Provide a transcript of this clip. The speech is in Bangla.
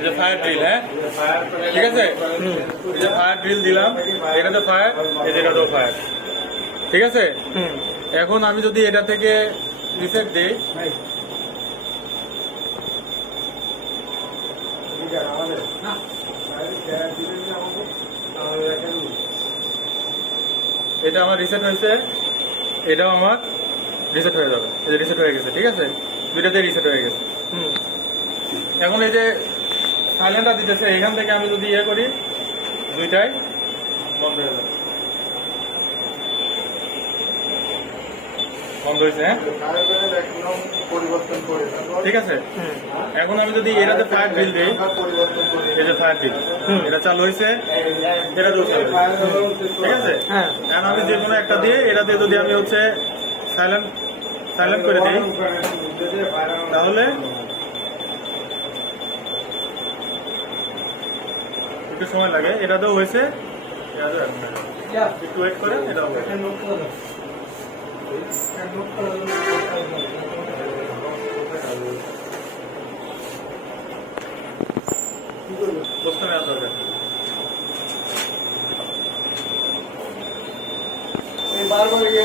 এই যে ফায়ার ড্রিল, হ্যাঁ ঠিক আছে, এই যে ফায়ার ড্রিল দিলাম, এটাতে ফায়ার, এই যে এটাতেও ফায়ার, ঠিক আছে। এখন আমি যদি এটা থেকে রিসেট দিই, এটা আমার রিসেট হয়েছে, এটাও আমার রিসেট হয়ে যাবে, এই যে রিসেট হয়ে গেছে, ঠিক আছে, দুইটাতে রিসেট হয়ে গেছে। এখন এই যে সাইলেন্টটা দিতেছে, এখান থেকে আমি যদি ইয়ে করি, দুইটাই বন্ধ হয়ে যাবে, বন্ধ হয়েছে, হ্যাঁ ঠিক আছে। এখন আমি যদি এটাতে ফায়ার ড্রিল দিই, এই যে ফায়ার ড্রিল, এটা চালু হয়েছে, এটা তো চালু হয়েছে, ঠিক আছে। এখন আমি যে কোনো একটা দিয়ে এটাতে যদি আমি হচ্ছে সাইলেন্ট করে দিই, তাহলে একটু সময় লাগে, এটাতেও হয়েছে, একটু ওয়েট করে এটাও হয়েছে। বুঝতে নেওয়া দরকার, বারবার